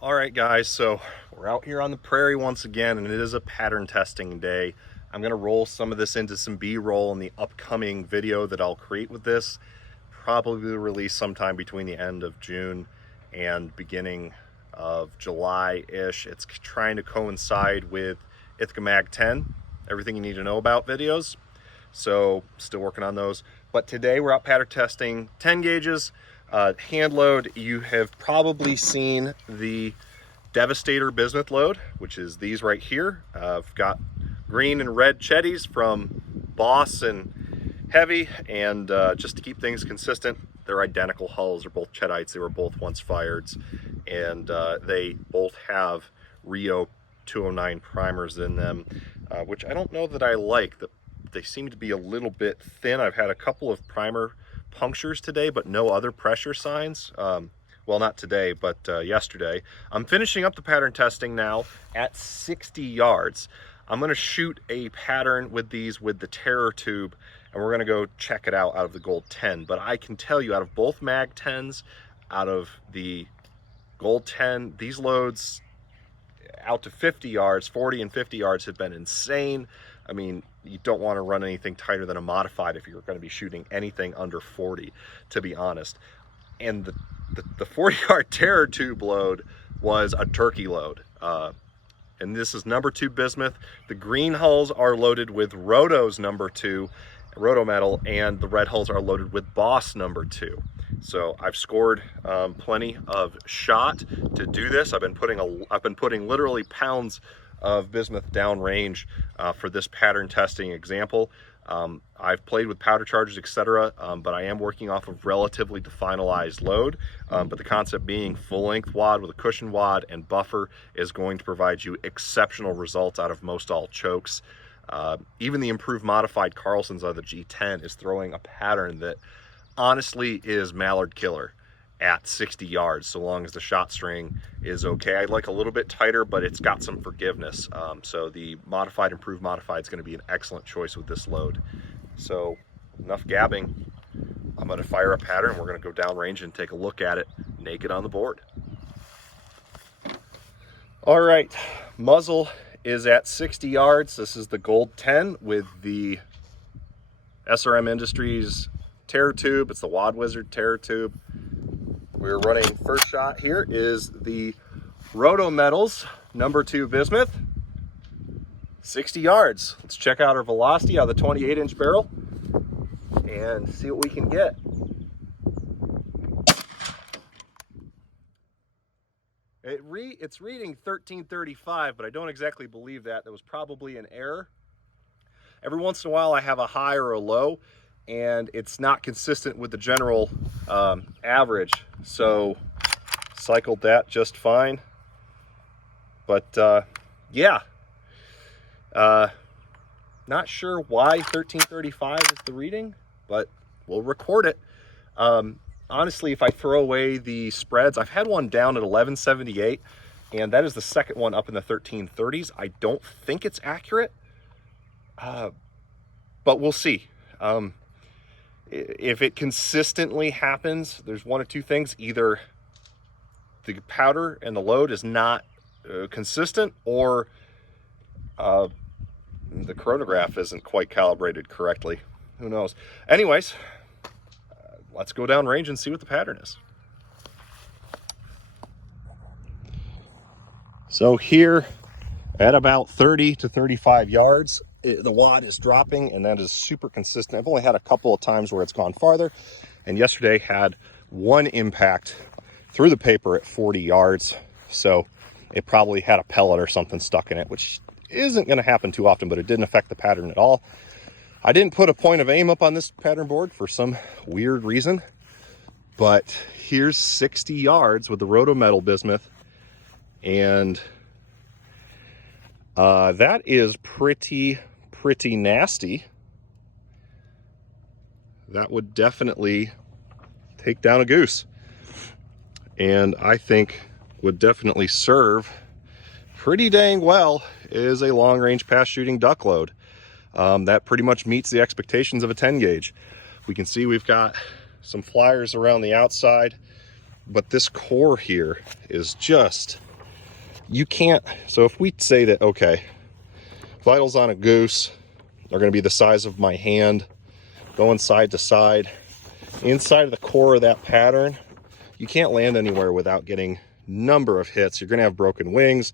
All right, guys, so we're out here on the prairie once again, and it is a pattern testing day. I'm going to roll some of this into some B-roll in the upcoming video that I'll create with this. Probably release sometime between the end of June and beginning of July-ish. It's trying to coincide with Ithaca Mag 10, everything you need to know about videos. So still working on those. But today we're out pattern testing 10 gauges. Hand load. You have probably seen the Devastator Bismuth Load, which is these right here. I've got green and red Cheddies from Boss and Heavy, and just to keep things consistent, they're identical hulls. They're both Cheddites. They were both once fired, and they both have Rio 209 primers in them, which I don't know that I like. They seem to be a little bit thin. I've had a couple of primer punctures today, but no other pressure signs. Well, not today, but yesterday. I'm finishing up the pattern testing now at 60 yards. I'm going to shoot a pattern with these with the Terror tube, and we're going to go check it out of the Gold 10. But I can tell you, out of both Mag 10s, out of the Gold 10, these loads out to 50 yards, 40 and 50 yards have been insane. I mean, you don't want to run anything tighter than a modified if you're going to be shooting anything under 40, to be honest. And the 40-yard Terror tube load was a turkey load. And this is number 2 bismuth. The green hulls are loaded with Roto's number 2, Rotometal, and the red hulls are loaded with Boss number 2. So I've scored plenty of shot to do this. I've been putting literally pounds of bismuth downrange for this pattern testing example. I've played with powder charges, etc., but I am working off of relatively finalized load. But the concept being full length wad with a cushion wad and buffer is going to provide you exceptional results out of most all chokes. Even the improved modified Carlson's of the G10 is throwing a pattern that honestly is mallard killer at 60 yards, so long as the shot string is okay. I'd like a little bit tighter, but it's got some forgiveness. So the modified, improved modified is going to be an excellent choice with this load. So enough gabbing. I'm going to fire a pattern. We're going to go downrange and take a look at it naked on the board. All right, muzzle is at 60 yards. This is the Gold 10 with the SRM Industries Terror tube. It's the Wad Wizard Terror tube. We're running, first shot here is the Rotometals number 2 bismuth, 60 yards. Let's check out our velocity out of the 28-inch barrel and see what we can get. It's reading 1335, but I don't exactly believe that. That was probably an error. Every once in a while I have a high or a low, and it's not consistent with the general average. So cycled that just fine. But yeah, not sure why 1335 is the reading, but we'll record it. Honestly, if I throw away the spreads, I've had one down at 1178, and that is the second one up in the 1330s. I don't think it's accurate, but we'll see. If it consistently happens, there's one of two things. Either the powder and the load is not consistent, or the chronograph isn't quite calibrated correctly. Who knows? Anyways, let's go down range and see what the pattern is. So here at about 30 to 35 yards, the wad is dropping, and that is super consistent. I've only had a couple of times where it's gone farther, and yesterday had one impact through the paper at 40 yards. So it probably had a pellet or something stuck in it, which isn't going to happen too often, but it didn't affect the pattern at all. I didn't put a point of aim up on this pattern board for some weird reason, but here's 60 yards with the Rotometal bismuth, and that is pretty nasty. That would definitely take down a goose, and I think would definitely serve pretty dang well as a long-range pass shooting duck load. That pretty much meets the expectations of a 10 gauge. We can see we've got some flyers around the outside, but this core here is just you can't, so if we say that, okay, vitals on a goose are going to be the size of my hand, going side to side, inside of the core of that pattern, you can't land anywhere without getting number of hits. You're going to have broken wings.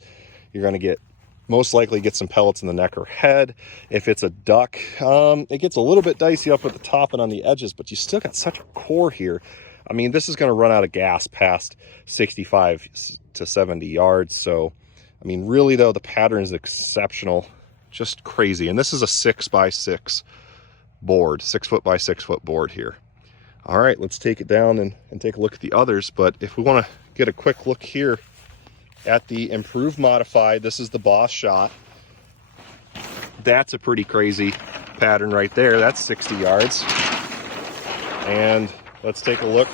You're going to get, most likely get some pellets in the neck or head. If it's a duck, it gets a little bit dicey up at the top and on the edges, but you still got such a core here. I mean, this is going to run out of gas past 65 to 70 yards. So, I mean, really though, the pattern is exceptional, just crazy. And this is a 6x6 board, 6 foot by 6 foot board here. All right, let's take it down and take a look at the others. But if we want to get a quick look here at the improved modified, this is the boss shot. That's a pretty crazy pattern right there. That's 60 yards. And let's take a look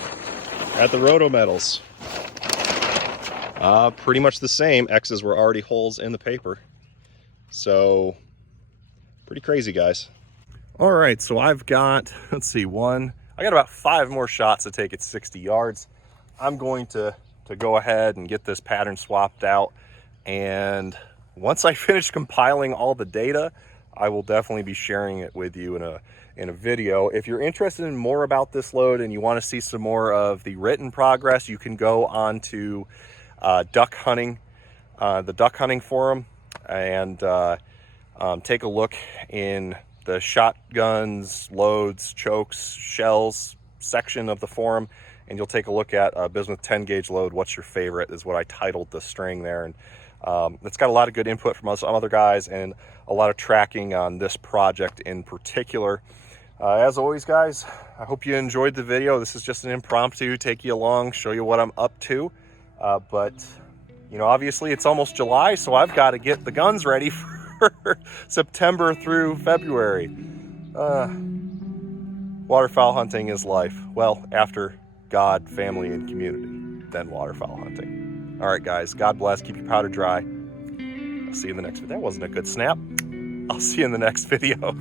at the Rotometals. Pretty much the same. X's were already holes in the paper. So pretty crazy, guys. All right, so I've got, let's see, I got about 5 more shots to take at 60 yards. I'm going to go ahead and get this pattern swapped out. And once I finish compiling all the data, I will definitely be sharing it with you in a video. If you're interested in more about this load and you want to see some more of the written progress, you can go on to duck hunting, the duck hunting forum, and take a look in the shotguns, loads, chokes, shells section of the forum, and you'll take a look at Bismuth 10 gauge load. What's your favorite is what I titled the string there. And it's got a lot of good input from some other guys and a lot of tracking on this project in particular. As always, guys, I hope you enjoyed the video. This is just an impromptu, take you along, show you what I'm up to. But, you know, obviously it's almost July, so I've got to get the guns ready for September through February. Waterfowl hunting is life. Well, after God, family, and community, then waterfowl hunting. All right, guys, God bless. Keep your powder dry. I'll see you in the next video. That wasn't a good snap. I'll see you in the next video.